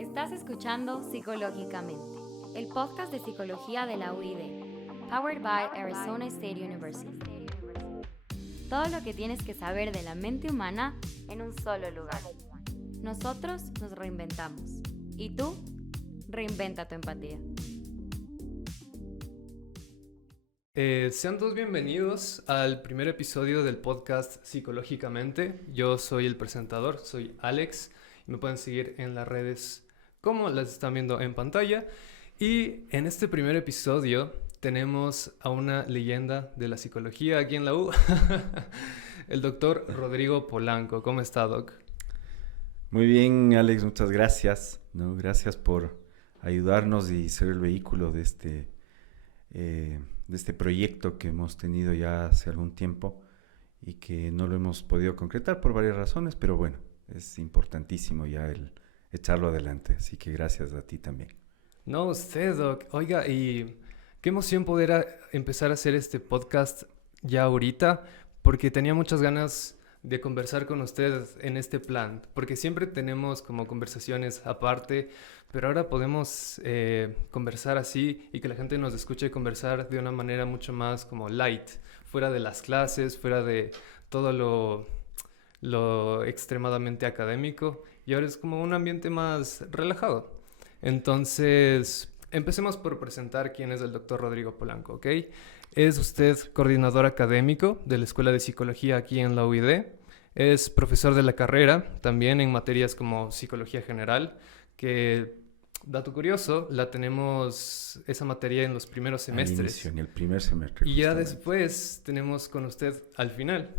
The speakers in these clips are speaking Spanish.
Estás escuchando Psicológicamente, el podcast de psicología de la UID, powered by Arizona State University. Todo lo que tienes que saber de la mente humana en un solo lugar. Nosotros nos reinventamos. ¿Y tú? Reinventa tu empatía. Sean todos bienvenidos al primer episodio del podcast Psicológicamente. Yo soy el presentador, soy Alex, y me pueden seguir en las redes como las están viendo en pantalla. Y en este primer episodio tenemos a una leyenda de la psicología aquí en la U, el doctor Rodrigo Polanco. ¿Cómo está, Doc? Muy bien, Alex, muchas gracias, ¿no? Gracias por ayudarnos y ser el vehículo de este proyecto que hemos tenido ya hace algún tiempo y que no lo hemos podido concretar por varias razones, pero bueno, es importantísimo ya el echarlo adelante, así que gracias a ti también. No, usted, Doc. Oiga, y qué emoción poder empezar a hacer este podcast ya ahorita, porque tenía muchas ganas de conversar con usted en este plan, porque siempre tenemos como conversaciones aparte, pero ahora podemos conversar así y que la gente nos escuche conversar de una manera mucho más como light, fuera de las clases, fuera de todo lo extremadamente académico, y ahora es como un ambiente más relajado. Entonces, empecemos por presentar quién es el doctor Rodrigo Polanco, ¿ok? Es usted coordinador académico de la Escuela de Psicología aquí en la UID. Es profesor de la carrera, también en materias como Psicología General, que, dato curioso, la tenemos esa materia en los primeros semestres. Al inicio, en el primer semestre. Y ya justamente. después tenemos con usted al final.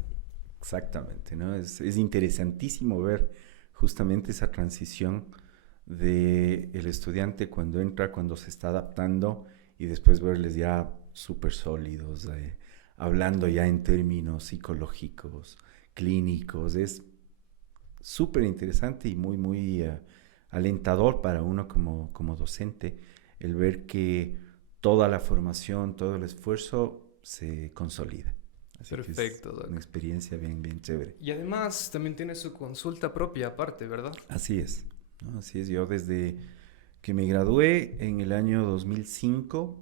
Exactamente, ¿no? Es interesantísimo ver justamente esa transición del estudiante cuando entra, cuando se está adaptando y después verles ya súper sólidos, hablando ya en términos psicológicos, clínicos. Es súper interesante y muy alentador para uno como docente el ver que toda la formación, todo el esfuerzo se consolida. Así Perfecto, que es Doc. una experiencia bien chévere. Y además también tiene su consulta propia aparte, ¿verdad? Así es, ¿no? Así es. Yo desde que me gradué en el año 2005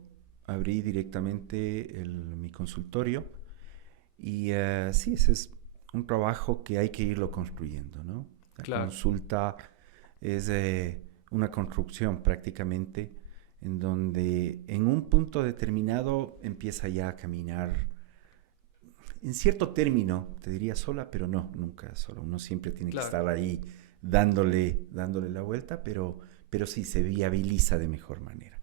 abrí directamente mi consultorio y sí, ese es un trabajo que hay que irlo construyendo, ¿no? La Claro. consulta es una construcción prácticamente en donde en un punto determinado empieza ya a caminar en cierto término, te diría sola, pero no, nunca sola. Uno siempre tiene Claro. que estar ahí dándole la vuelta, pero sí se viabiliza de mejor manera.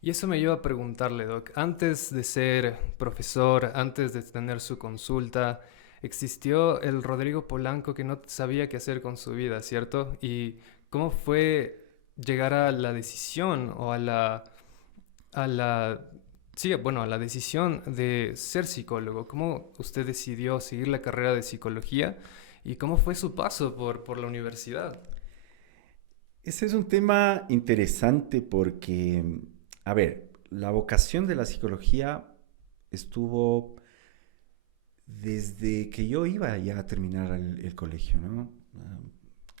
Y eso me lleva a preguntarle, Doc, antes de ser profesor, antes de tener su consulta, existió el Rodrigo Polanco que no sabía qué hacer con su vida, ¿cierto? ¿Y cómo fue llegar a la decisión o a la decisión de ser psicólogo? ¿Cómo usted decidió seguir la carrera de psicología y cómo fue su paso por la universidad? Ese es un tema interesante porque, a ver, la vocación de la psicología estuvo desde que yo iba ya a terminar el colegio, ¿no?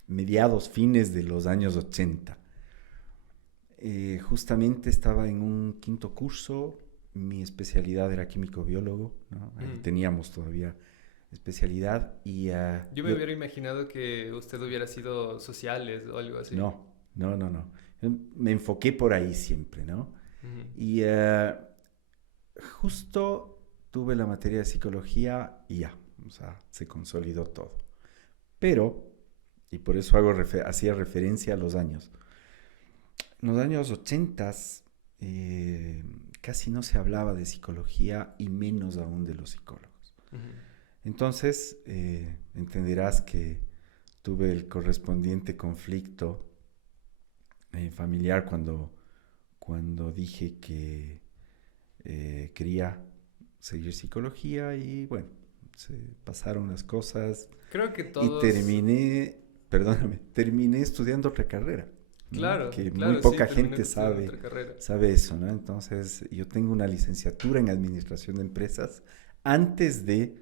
Mediados, fines de los años 80. Justamente estaba en un quinto curso, mi especialidad era químico-biólogo, ¿no? Ahí teníamos todavía especialidad y... Yo me hubiera imaginado que usted hubiera sido sociales o algo así. No. Me enfoqué por ahí siempre, ¿no? Ujú. Y justo tuve la materia de psicología y ya, o sea, se consolidó todo. Pero, y por eso hacía referencia a los años. En los años 80 casi no se hablaba de psicología y menos aún de los psicólogos. Ujú. Entonces, entenderás que tuve el correspondiente conflicto familiar cuando dije que quería seguir psicología y bueno, se pasaron las cosas Creo que y todos... terminé estudiando otra carrera, ¿no? Claro, Que claro, muy poca sí, gente terminé estudiando sabe, otra carrera. sabe eso, ¿no? Entonces, yo tengo una licenciatura en Administración de Empresas antes de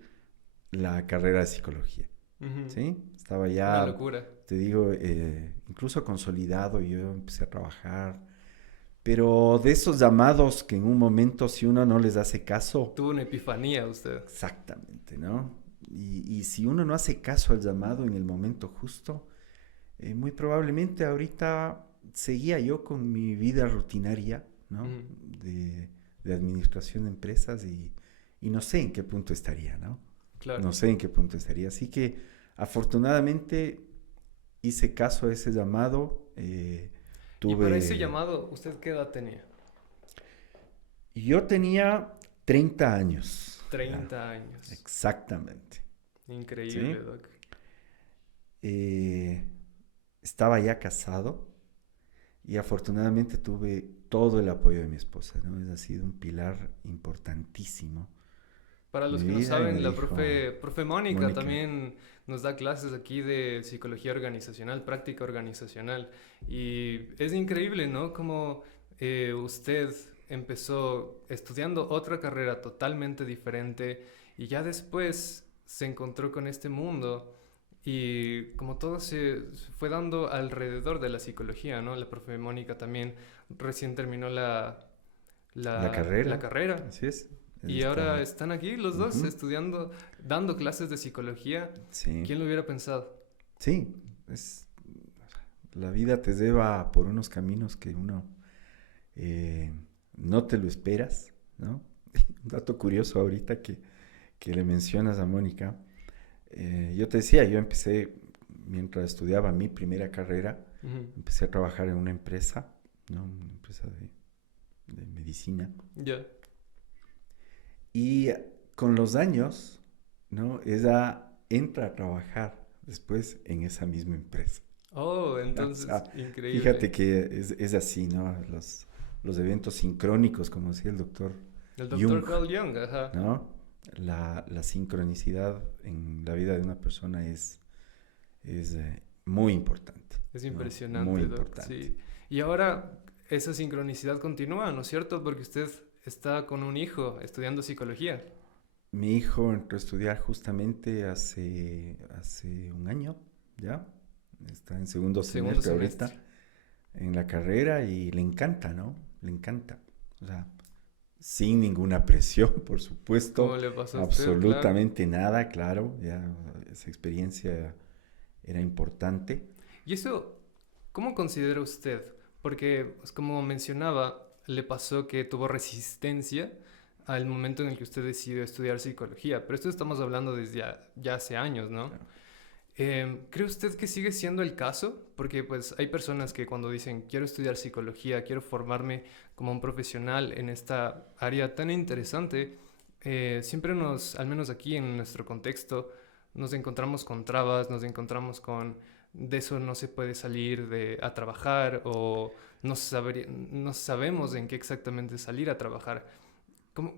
la carrera de Psicología, Ujú. ¿sí? Estaba Una ya locura. te digo, incluso consolidado, yo empecé a trabajar, pero de esos llamados que en un momento si uno no les hace caso, Tuvo una epifanía usted. exactamente, ¿no? Y si uno no hace caso al llamado en el momento justo, muy probablemente ahorita seguía yo con mi vida rutinaria, ¿no? De administración de empresas y no sé en qué punto estaría, ¿no? Claro. No sé en qué punto estaría. Así que afortunadamente hice caso a ese llamado. Y para ese llamado, ¿usted qué edad tenía? Yo tenía 30 años. 30 años. Exactamente. Increíble, ¿Sí? Doc. Estaba ya casado y afortunadamente tuve todo el apoyo de mi esposa, ¿no? Ha sido un pilar importantísimo. Para los Mi que no vida, y saben, me la dijo, profe Mónica Mónica. también nos da clases aquí de psicología organizacional, práctica organizacional. Y es increíble, ¿no? Como usted empezó estudiando otra carrera totalmente diferente y ya después se encontró con este mundo y como todo se fue dando alrededor de la psicología, ¿no? La profe Mónica también recién terminó La carrera. la carrera. Así es. Y ahora están aquí los dos Ujú. estudiando, dando clases de psicología. Sí. ¿Quién lo hubiera pensado? Sí, la vida te lleva por unos caminos que uno no te lo esperas, ¿no? Un dato curioso ahorita que le mencionas a Mónica. Yo te decía, yo empecé, mientras estudiaba mi primera carrera, Ujú. empecé a trabajar en una empresa, ¿no? Una empresa de medicina. Ya. Y con los años, ¿no? Ella entra a trabajar después en esa misma empresa. Oh, O entonces, sea, increíble. fíjate que es así, ¿no? Los eventos sincrónicos, como decía el doctor El doctor Jung, Carl Jung, ajá. ¿no? La sincronicidad en la vida de una persona es muy importante. Es ¿no? impresionante, Muy Doc, importante. sí. Y ahora esa sincronicidad continúa, ¿no es cierto? Porque usted está con un hijo estudiando psicología. Mi hijo entró a estudiar justamente hace un año, ¿ya? Está en segundo semestre ahorita en la carrera y le encanta, ¿no? Le encanta. O sea, sin ninguna presión, por supuesto. ¿Cómo le pasó a usted? Claro. Absolutamente nada, claro. Ya esa experiencia era importante. Y eso, ¿cómo considera usted? Porque, pues, como mencionaba, le pasó que tuvo resistencia al momento en el que usted decidió estudiar psicología, pero esto estamos hablando desde ya hace años, ¿no? Claro. ¿Cree usted que sigue siendo el caso? Porque pues hay personas que cuando dicen quiero estudiar psicología, quiero formarme como un profesional en esta área tan interesante, siempre al menos aquí en nuestro contexto, nos encontramos con trabas, nos encontramos con de eso no se puede salir a trabajar o no sabemos en qué exactamente salir a trabajar.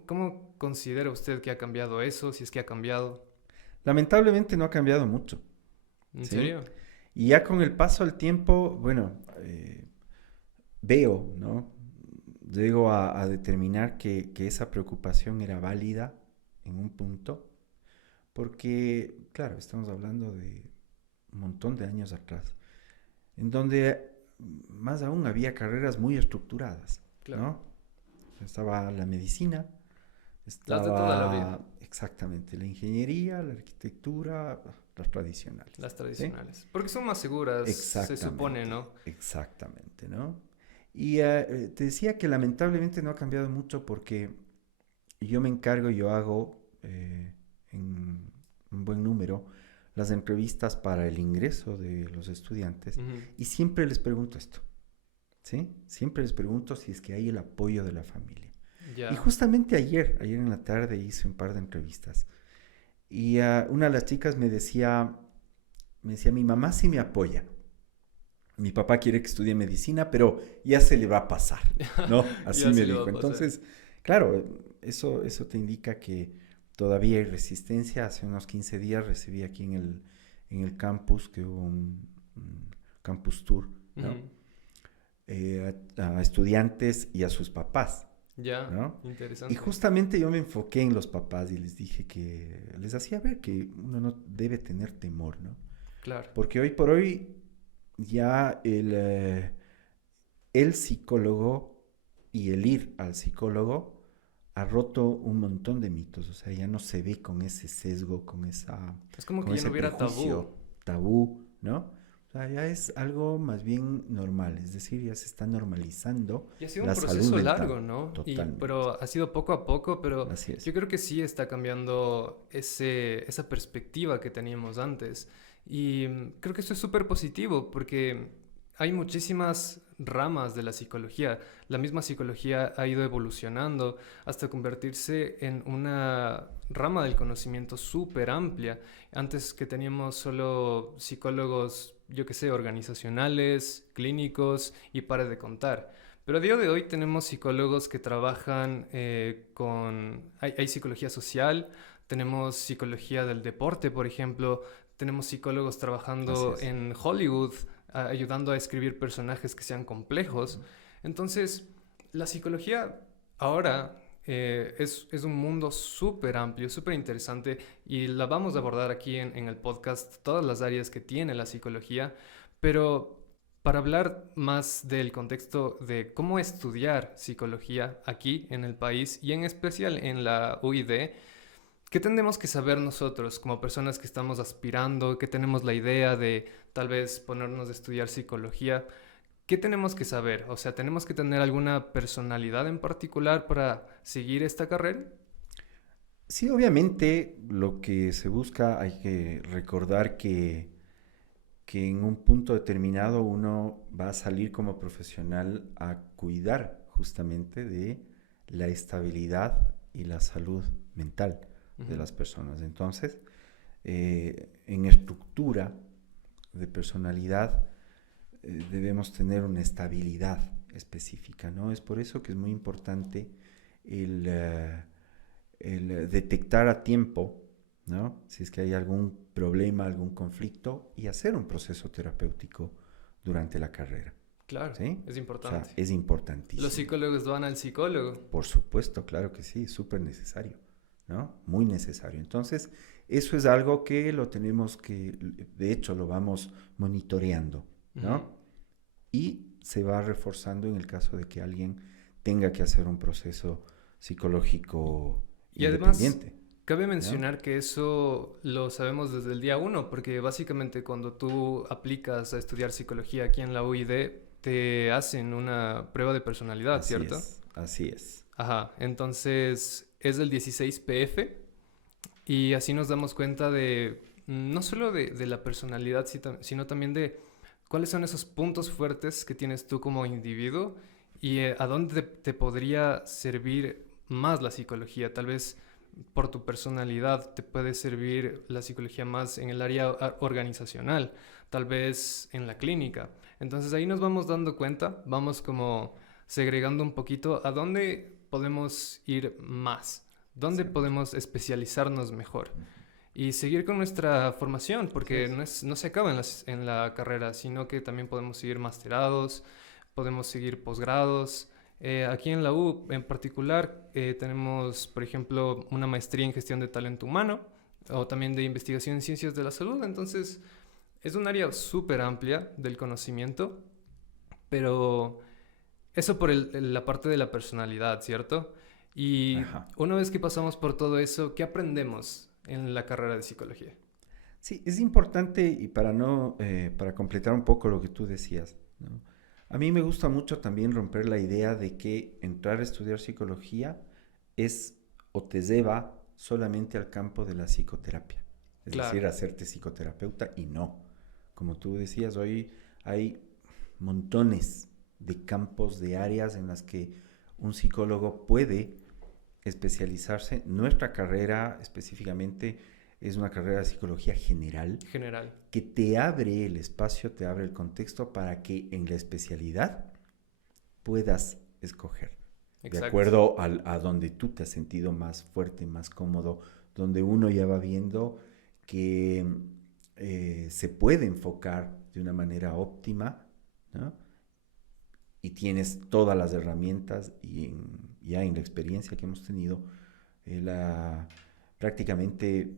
¿Cómo considera usted que ha cambiado eso? Si es que ha cambiado. Lamentablemente no ha cambiado mucho. ¿En ¿Sí? serio? Y ya con el paso del tiempo, bueno, veo, ¿no? Llego a determinar que esa preocupación era válida en un punto, porque, claro, estamos hablando de un montón de años atrás, en donde más aún había carreras muy estructuradas, Claro. ¿no? Estaba la medicina, Las de toda la vida. exactamente, la ingeniería, la arquitectura, las tradicionales. Las ¿sí? tradicionales. Porque son más seguras, se Exactamente. supone, ¿no? Exactamente, ¿no? Y te decía que lamentablemente no ha cambiado mucho porque yo hago en un buen número las entrevistas para el ingreso de los estudiantes Ujú. y siempre les pregunto esto, ¿sí? Siempre les pregunto si es que hay el apoyo de la familia. Ya. Y justamente ayer en la tarde hice un par de entrevistas y una de las chicas me decía, mi mamá sí me apoya. Mi papá quiere que estudie medicina, pero ya se le va a pasar, ¿no? Así Ya me se le va dijo. a pasar. Entonces, claro, eso te indica que todavía hay resistencia. Hace unos 15 días recibí aquí en el campus, que hubo un campus tour, ¿no? Ujú. A estudiantes y a sus papás, Ya, ¿no? interesante. Y justamente yo me enfoqué en los papás y les dije que les hacía ver que uno no debe tener temor, ¿no? Claro. Porque hoy por hoy ya el psicólogo y el ir al psicólogo ha roto un montón de mitos, o sea, ya no se ve con ese sesgo, con Es como que con ya ese no hubiera prejuicio, tabú, ¿no? O sea, ya es algo más bien normal, es decir, ya se está normalizando y ha sido la un salud proceso mental. largo, ¿no? Totalmente. Pero ha sido poco a poco, pero Así es. yo creo que sí está cambiando esa perspectiva que teníamos antes. Y creo que eso es súper positivo porque hay muchísimas ramas de la psicología. La misma psicología ha ido evolucionando hasta convertirse en una rama del conocimiento súper amplia. Antes que teníamos solo psicólogos, yo qué sé, organizacionales, clínicos y para de contar. Pero a día de hoy tenemos psicólogos que trabajan hay psicología social, tenemos psicología del deporte, por ejemplo, tenemos psicólogos Así trabajando es. en Hollywood, ayudando a escribir personajes que sean complejos. Entonces, la psicología ahora es un mundo súper amplio, súper interesante y la vamos a abordar aquí en el podcast, todas las áreas que tiene la psicología, pero para hablar más del contexto de cómo estudiar psicología aquí en el país y en especial en la UID, ¿qué tenemos que saber nosotros como personas que estamos aspirando, que tenemos la idea de tal vez ponernos a estudiar psicología? ¿Qué tenemos que saber? O sea, ¿tenemos que tener alguna personalidad en particular para seguir esta carrera? Sí, obviamente lo que se busca, hay que recordar que en un punto determinado uno va a salir como profesional a cuidar justamente de la estabilidad y la salud mental de Ujú. las personas. Entonces, en estructura de personalidad debemos tener una estabilidad específica, ¿no? Es por eso que es muy importante el, el detectar a tiempo, ¿no? Si es que hay algún problema, algún conflicto y hacer un proceso terapéutico durante la carrera, Claro, ¿sí? es O sea, importante. es Los importantísimo. psicólogos van al psicólogo. Por supuesto, claro que sí, súper necesario, ¿no? Muy necesario. Entonces, eso es algo que lo tenemos que, de hecho, lo vamos monitoreando, Ujú. ¿no? Y se va reforzando en el caso de que alguien tenga que hacer un proceso psicológico Y además, independiente, cabe ¿no? mencionar que eso lo sabemos desde el día uno, porque básicamente cuando tú aplicas a estudiar psicología aquí en la UID, te hacen una prueba de personalidad, Así ¿cierto? es, así es. Ajá, entonces es el 16PF y así nos damos cuenta de no solo de la personalidad, sino también de cuáles son esos puntos fuertes que tienes tú como individuo y a dónde te podría servir más la psicología. Tal vez por tu personalidad te puede servir la psicología más en el área organizacional, tal vez en la clínica. Entonces ahí nos vamos dando cuenta, vamos como segregando un poquito a dónde podemos ir más, dónde Siempre. podemos especializarnos mejor y seguir con nuestra formación, Así porque es. no se acaba en la carrera, sino que también podemos seguir masterados, podemos seguir posgrados. Aquí en la U en particular tenemos, por ejemplo, una maestría en gestión de talento humano o también de investigación en ciencias de la salud. Entonces, es un área súper amplia del conocimiento, pero eso por la parte de la personalidad, ¿cierto? Y Ajá. una vez que pasamos por todo eso, ¿qué aprendemos en la carrera de psicología? Sí, es importante y para no, para completar un poco lo que tú decías, ¿no? A mí me gusta mucho también romper la idea de que entrar a estudiar psicología es o te lleva solamente al campo de la psicoterapia, es Claro, decir, hacerte psicoterapeuta y no. Como tú decías, hoy hay montones de campos, de áreas en las que un psicólogo puede especializarse. Nuestra carrera específicamente es una carrera de psicología general general. que te abre el espacio, te abre el contexto para que en la especialidad puedas escoger de Exacto. acuerdo a donde tú te has sentido más fuerte, más cómodo, donde uno ya va viendo que se puede enfocar de una manera óptima, ¿no? Y tienes todas las herramientas y ya en la experiencia que hemos tenido, prácticamente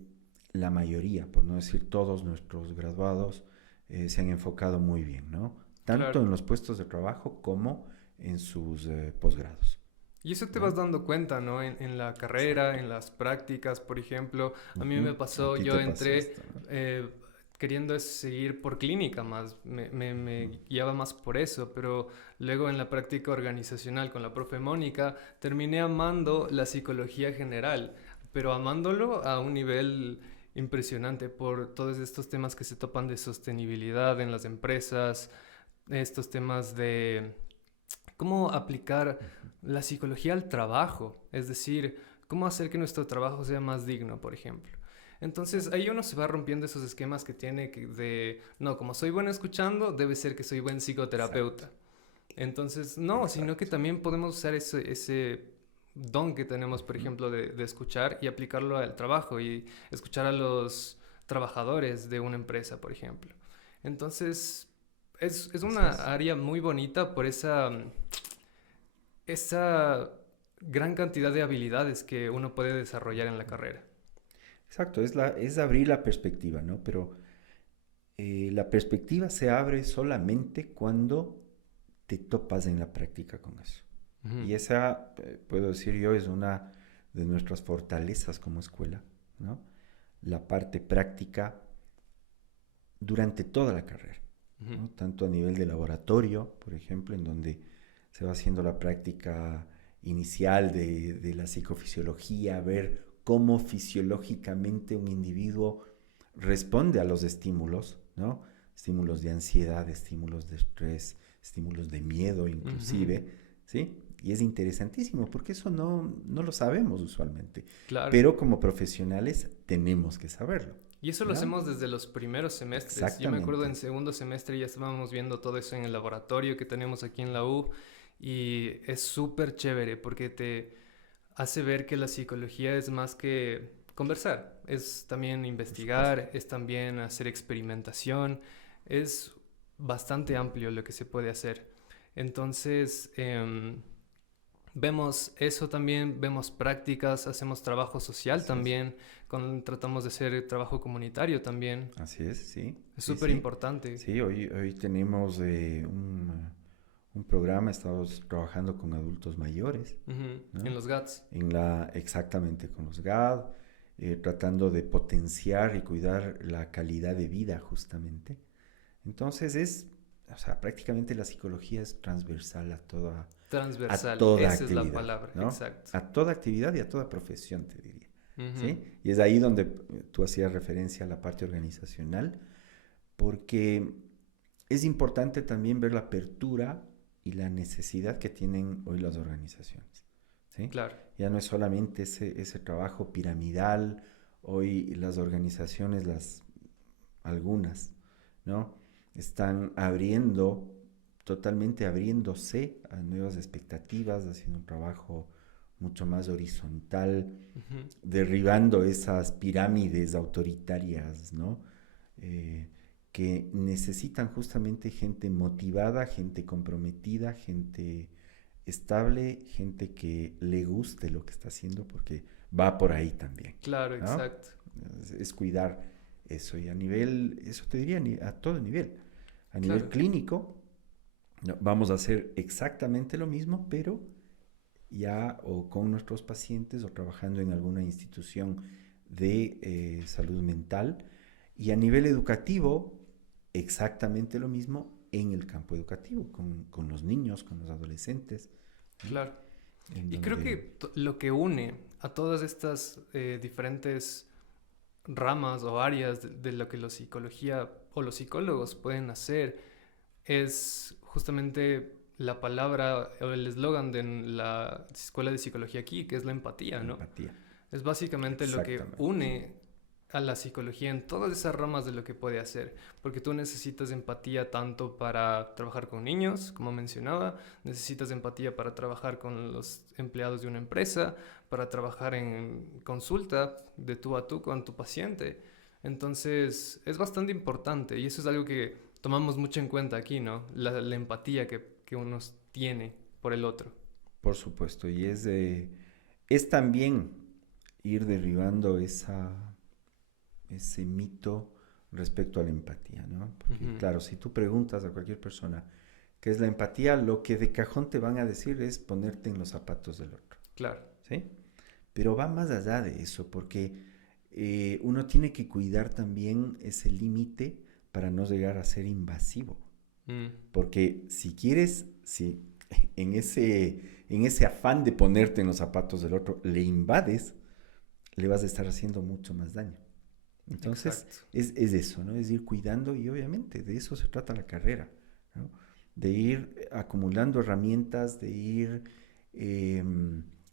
la mayoría, por no decir todos nuestros graduados, se han enfocado muy bien, ¿no? Tanto Claro. en los puestos de trabajo como en sus posgrados. Y eso te ¿No? vas dando cuenta, ¿no? En la carrera, en las prácticas, por ejemplo. A mí me A pasó, ti yo te pasó entré esto, ¿no? queriendo seguir por clínica más, me guiaba más por eso, pero luego en la práctica organizacional con la profe Mónica terminé amando la psicología general, pero amándolo a un nivel impresionante por todos estos temas que se topan de sostenibilidad en las empresas, estos temas de cómo aplicar la psicología al trabajo, es decir, cómo hacer que nuestro trabajo sea más digno, por ejemplo. Entonces ahí uno se va rompiendo esos esquemas que tiene de, no, como soy bueno escuchando, debe ser que soy buen Exacto, psicoterapeuta. Entonces, no, sino que exacto. también podemos usar ese don que tenemos, por ejemplo, de escuchar y aplicarlo al trabajo y escuchar a los trabajadores de una empresa, por ejemplo. Entonces, es Así una es. área muy bonita por esa gran cantidad de habilidades que uno puede desarrollar en la carrera. Exacto, es abrir la perspectiva, ¿no? Pero la perspectiva se abre solamente cuando te topas en la práctica con eso. Ujú. Y esa, puedo decir yo, es una de nuestras fortalezas como escuela, ¿no? La parte práctica durante toda la carrera, Ujú. ¿no? Tanto a nivel de laboratorio, por ejemplo, en donde se va haciendo la práctica inicial de la psicofisiología, ver cómo fisiológicamente un individuo responde a los estímulos, ¿no? Estímulos de ansiedad, estímulos de estrés, estímulos de miedo Ujú. inclusive, ¿sí? Y es interesantísimo porque eso no lo sabemos usualmente, Claro. pero como profesionales tenemos que saberlo, Y eso lo ¿no? hacemos desde los primeros semestres. Yo me acuerdo en Exactamente. segundo semestre ya estábamos viendo todo eso en el laboratorio que tenemos aquí en la U y es súper chévere porque te hace ver que la psicología es más que conversar, es también Por supuesto. investigar, es también hacer experimentación, es bastante amplio lo que se puede hacer. Entonces, vemos eso también, vemos prácticas, hacemos trabajo social Así es. también, tratamos de hacer trabajo comunitario también. Así es, sí, Es sí, súper sí. importante. Sí, hoy tenemos un programa, estamos trabajando con adultos mayores, Ujú. En ¿no? los GATS. Exactamente con los GAD, tratando de potenciar y cuidar la calidad de vida justamente. Entonces o sea, prácticamente la psicología es transversal a Transversal, toda esa es la actividad, palabra, ¿no? exacto. A toda actividad y a toda profesión, te diría, Ujú. ¿sí? Y es ahí donde tú hacías referencia a la parte organizacional, porque es importante también ver la apertura y la necesidad que tienen hoy las organizaciones, ¿sí? Claro. Ya no es solamente ese trabajo piramidal, hoy las organizaciones, algunas, ¿no? Están totalmente abriéndose a nuevas expectativas, haciendo un trabajo mucho más horizontal, Ujú. derribando esas pirámides autoritarias, ¿no? Eh, que necesitan justamente gente motivada, gente comprometida, gente estable, gente que le guste lo que está haciendo, porque va por ahí también, Claro, ¿no? exacto. Es cuidar eso, y eso te diría a todo nivel. A nivel Claro. clínico, no, vamos a hacer exactamente lo mismo, pero ya o con nuestros pacientes o trabajando en alguna institución de salud mental. Y a nivel educativo, exactamente lo mismo en el campo educativo, con los niños, con los adolescentes, ¿no? Claro. En Y creo que donde, lo que une a todas estas diferentes ramas o áreas de lo que la psicología o los psicólogos pueden hacer es justamente la palabra o el eslogan de la escuela de psicología aquí, que es la empatía, ¿no? empatía, Es básicamente lo que exactamente. une a la psicología en todas esas ramas de lo que puede hacer, porque tú necesitas empatía tanto para trabajar con niños, como mencionaba, necesitas empatía para trabajar con los empleados de una empresa, para trabajar en consulta de tú a tú con tu paciente. Entonces, es bastante importante y eso es algo que tomamos mucho en cuenta aquí, ¿no? La empatía que uno tiene por el otro. Por supuesto, y es también ir derribando ese mito respecto a la empatía, ¿no? Porque, Ujú. claro, si tú preguntas a cualquier persona qué es la empatía, lo que de cajón te van a decir es ponerte en los zapatos del otro, Claro. ¿sí? Pero va más allá de eso, porque uno tiene que cuidar también ese límite para no llegar a ser invasivo. Mm. Porque si quieres, si en ese afán de ponerte en los zapatos del otro le invades, le vas a estar haciendo mucho más daño. Entonces, Exacto. es eso, ¿no? Es ir cuidando y obviamente de eso se trata la carrera, ¿no? De ir acumulando herramientas, de ir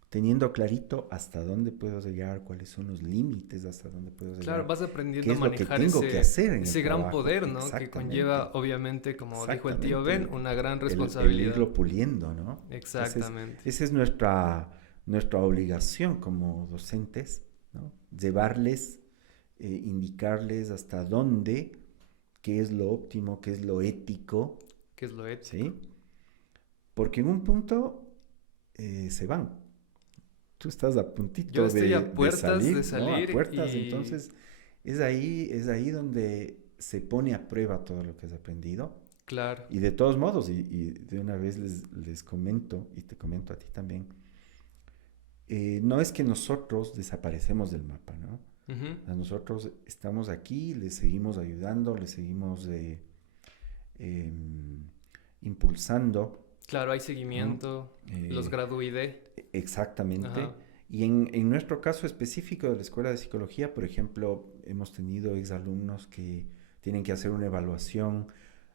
teniendo clarito hasta dónde puedo llegar, cuáles son los límites, hasta dónde puedo Claro, llegar, vas qué aprendiendo a es lo que manejar tengo que hacer en el ese gran trabajo. poder, ¿no? Que Exactamente. conlleva, obviamente, como dijo el tío Exactamente. Ben, una gran El responsabilidad. irlo puliendo, ¿no? Exactamente. Esa es nuestra obligación como docentes, ¿no? Llevarles, indicarles hasta dónde, qué es lo óptimo, qué es lo ético, ¿Qué es lo ético? ¿sí? Porque en un punto se van. Tú estás a Yo puntito estoy a de puertas de salir, ¿no? A salir puertas, y... entonces es ahí donde se pone a prueba todo lo que has aprendido. Claro. Y de todos modos, y de una vez les comento, y te comento a ti también, no es que nosotros desaparecemos del mapa, ¿no? Ujú. O sea, nosotros estamos aquí, les seguimos ayudando, les seguimos impulsando, Claro, hay ¿no? seguimiento, los graduide. Exactamente. Ajá. Y en nuestro caso específico de la Escuela de Psicología, por ejemplo, hemos tenido exalumnos que tienen que hacer una evaluación,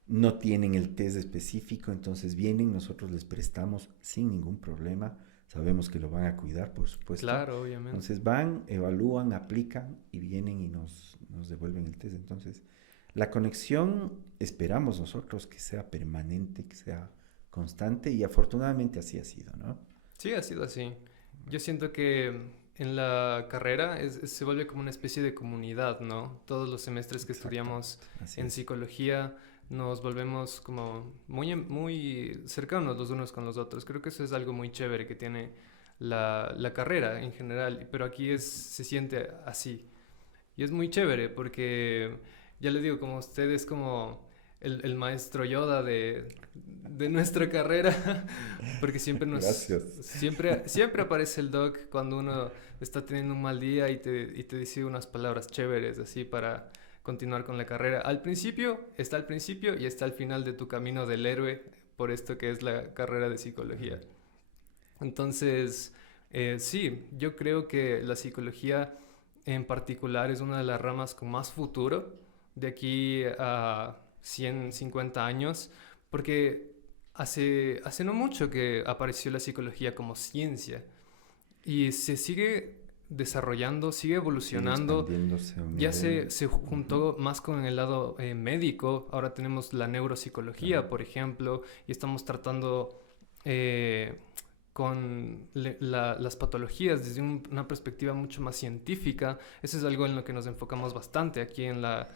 no tienen el test específico, entonces vienen, nosotros les prestamos sin ningún problema, sabemos que lo van a cuidar, por supuesto. Claro, obviamente. Entonces van, evalúan, aplican y vienen y nos devuelven el test. Entonces, la conexión esperamos nosotros que sea permanente, que sea constante y afortunadamente así ha sido, ¿no? Sí, ha sido así. Yo siento que en la carrera se vuelve como una especie de comunidad, ¿no? Todos los semestres que estudiamos Así en es. psicología nos volvemos como muy cercanos los unos con los otros. Creo que eso es algo muy chévere que tiene la carrera en general, pero aquí se siente así. Y es muy chévere porque, ya les digo, como usted es como el maestro Yoda de nuestra carrera, porque Gracias. siempre aparece el doc cuando uno está teniendo un mal día y te dice unas palabras chéveres así para continuar con la carrera. Está al principio y está al final de tu camino del héroe por esto que es la carrera de psicología. Entonces, sí, yo creo que la psicología en particular es una de las ramas con más futuro de aquí a 150 años, porque hace no mucho que apareció la psicología como ciencia y se sigue desarrollando, sigue Sigue evolucionando. expandiéndose a un Ya nivel. se juntó más con el lado médico, ahora tenemos la neuropsicología, Claro. por ejemplo, y estamos tratando eh, con las patologías desde una perspectiva mucho más científica. Eso es algo en lo que nos enfocamos bastante aquí en la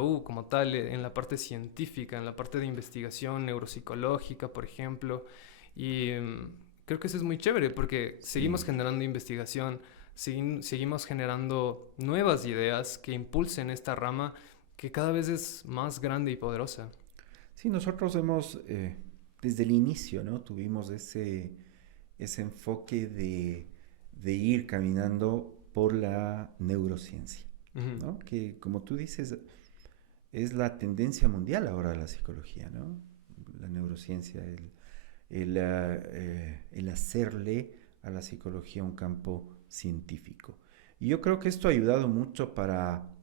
U como tal, en la parte científica, en la parte de investigación neuropsicológica, por ejemplo. Y creo que eso es muy chévere porque seguimos Sí. generando investigación, seguimos generando nuevas ideas que impulsen esta rama que cada vez es más grande y poderosa. Sí, nosotros hemos, desde el inicio, ¿no? Tuvimos ese enfoque de ir caminando por la neurociencia, Ujú. ¿no? Que, como tú dices, es la tendencia mundial ahora de la psicología, ¿no? La neurociencia, el hacerle a la psicología un campo científico. Y yo creo que esto ha ayudado mucho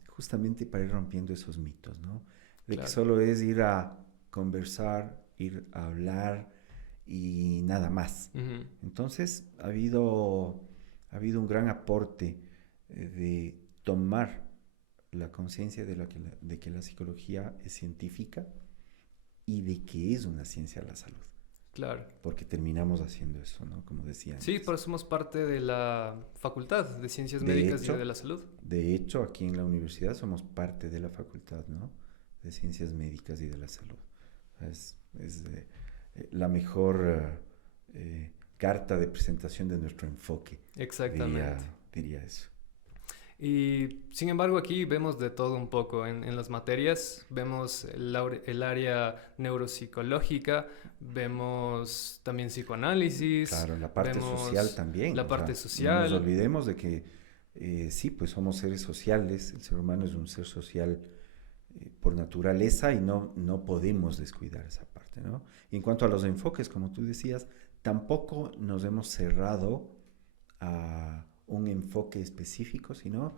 justamente para ir rompiendo esos mitos, ¿no? De que Claro. solo es ir a conversar, ir a hablar y nada más. Ujú. Entonces ha habido un gran aporte de tomar la conciencia de que la psicología es científica y de que es una ciencia de la salud. Claro. Porque terminamos haciendo eso, ¿no? Como decía Sí, antes. por eso somos parte de la Facultad de Ciencias De Médicas y hecho, de la Salud. de hecho, aquí en la universidad somos parte de la facultad, ¿no? De Ciencias Médicas y de la Salud. Es la mejor carta de presentación de nuestro enfoque, Exactamente. diría eso. Y sin embargo aquí vemos de todo un poco en las materias, vemos el área neuropsicológica, vemos también psicoanálisis, Claro, la parte vemos social también. la parte No social. nos olvidemos de que sí, pues somos seres sociales, el ser humano es un ser social por naturaleza y no podemos descuidar esa parte, ¿no? Y en cuanto a los enfoques, como tú decías, tampoco nos hemos cerrado a un enfoque específico, sino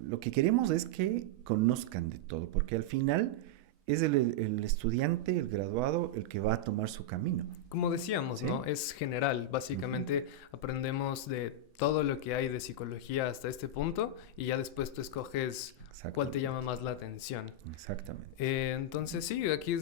lo que queremos es que conozcan de todo, porque al final es el estudiante, el graduado, el que va a tomar su camino. Como decíamos, ¿Sí? ¿no? Es general. Básicamente aprendemos de todo lo que hay de psicología hasta este punto y ya después tú escoges cuál te llama más la atención. Exactamente. Entonces sí, aquí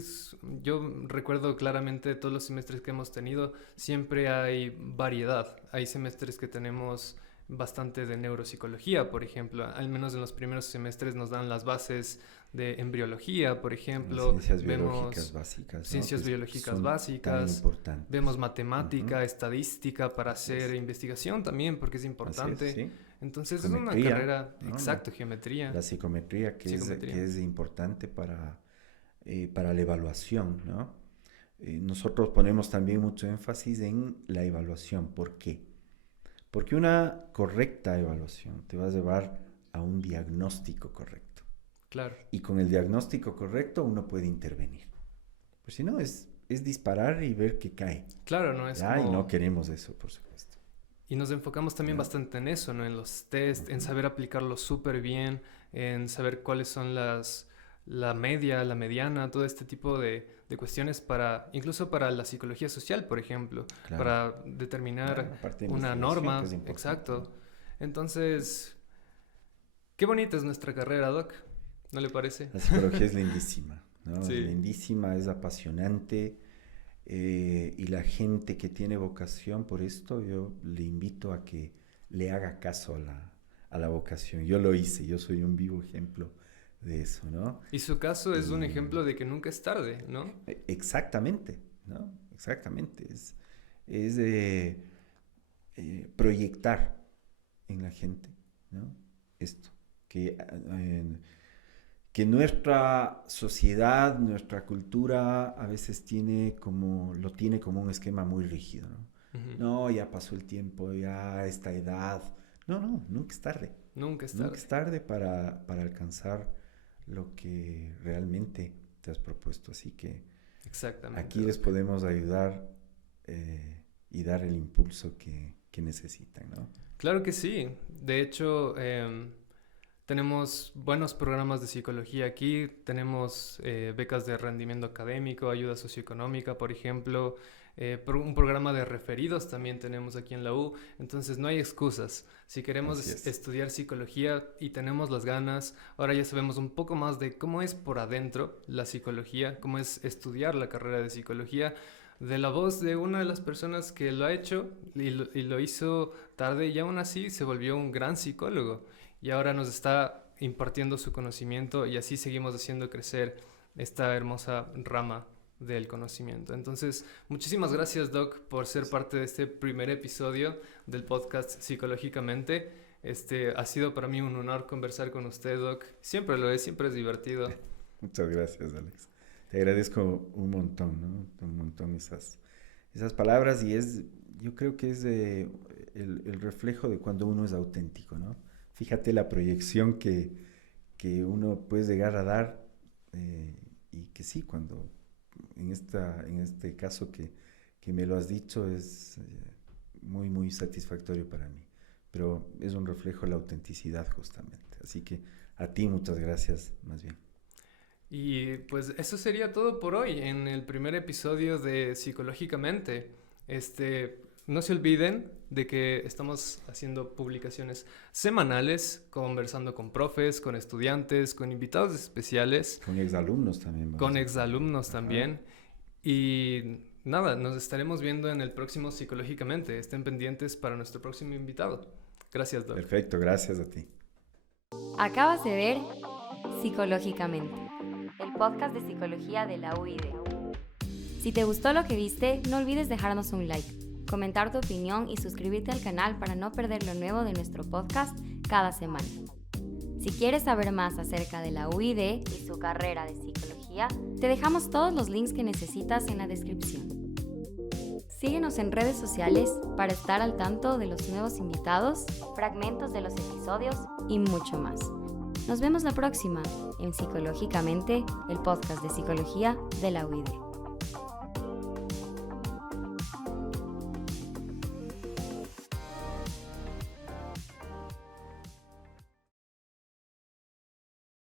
yo recuerdo claramente todos los semestres que hemos tenido, siempre hay variedad. Hay semestres que tenemos bastante de neuropsicología, por ejemplo. Al menos en los primeros semestres nos dan las bases de embriología, por ejemplo. Ciencias biológicas básicas. Ciencias ¿no? biológicas Tan básicas. importantes. Vemos matemática, estadística para hacer investigación también, porque es importante. Así es, sí. Entonces es una Geometría, carrera, ¿no? exacto, geometría. La psicometría, que es importante para la evaluación, ¿no? Nosotros ponemos también mucho énfasis en la evaluación. ¿Por qué? Porque una correcta evaluación te va a llevar a un diagnóstico correcto. Claro. Y con el diagnóstico correcto uno puede intervenir. Pues si no, es disparar y ver qué cae. Claro, no es ¿ya? como... Y no queremos eso, por supuesto. Y nos enfocamos también bastante en eso, ¿no? En los test, en saber aplicarlos súper bien, en saber cuáles son la media, la mediana, todo este tipo de cuestiones incluso para la psicología social, por ejemplo, Claro. para determinar Parte de una investigación, norma. que es importante. Exacto. Entonces, qué bonita es nuestra carrera, Doc, ¿no le parece? La psicología es lindísima, ¿no? Sí. Es lindísima, es apasionante. Y la gente que tiene vocación por esto, yo le invito a que le haga caso a la vocación. Yo lo hice, yo soy un vivo ejemplo de eso, ¿no? Y su caso es un ejemplo de que nunca es tarde, ¿no? Exactamente, ¿no? Exactamente. Es proyectar en la gente, ¿no? Esto, que nuestra sociedad, nuestra cultura a veces lo tiene como un esquema muy rígido, ¿no? Uh-huh. No, ya pasó el tiempo, ya esta edad. No, nunca es tarde. Nunca es tarde. Nunca es tarde para alcanzar lo que realmente te has propuesto. Así que Exactamente. aquí les podemos ayudar y dar el impulso que necesitan, ¿no? Claro que sí. De hecho, tenemos buenos programas de psicología aquí, tenemos becas de rendimiento académico, ayuda socioeconómica, por ejemplo, un programa de referidos también tenemos aquí en la U, entonces no hay excusas. Si queremos estudiar psicología y tenemos las ganas, ahora ya sabemos un poco más de cómo es por adentro la psicología, cómo es estudiar la carrera de psicología, de la voz de una de las personas que lo ha hecho y lo hizo tarde y aún así se volvió un gran psicólogo. Y ahora nos está impartiendo su conocimiento y así seguimos haciendo crecer esta hermosa rama del conocimiento. Entonces, muchísimas gracias, Doc, por ser parte de este primer episodio del podcast Psicológicamente. Ha sido para mí un honor conversar con usted, Doc. Siempre lo es, siempre es divertido. Muchas gracias, Alex. Te agradezco un montón, ¿no? Un montón esas palabras y yo creo que es el reflejo de cuando uno es auténtico, ¿no? Fíjate la proyección que uno puede llegar a dar y que sí, cuando en este caso que me lo has dicho es muy, muy satisfactorio para mí. Pero es un reflejo de la autenticidad justamente. Así que a ti muchas gracias más bien. Y pues eso sería todo por hoy en el primer episodio de Psicológicamente. No se olviden de que estamos haciendo publicaciones semanales, conversando con profes, con estudiantes, con invitados especiales. Con exalumnos también. Con exalumnos también. Y nada, nos estaremos viendo en el próximo Psicológicamente. Estén pendientes para nuestro próximo invitado. Gracias, Doc. Perfecto, gracias a ti. Acabas de ver Psicológicamente, el podcast de psicología de la UID. Si te gustó lo que viste, no olvides dejarnos un like, comentar tu opinión y suscribirte al canal para no perder lo nuevo de nuestro podcast cada semana. Si quieres saber más acerca de la UID y su carrera de psicología, te dejamos todos los links que necesitas en la descripción. Síguenos en redes sociales para estar al tanto de los nuevos invitados, fragmentos de los episodios y mucho más. Nos vemos la próxima en Psicológicamente, el podcast de psicología de la UID.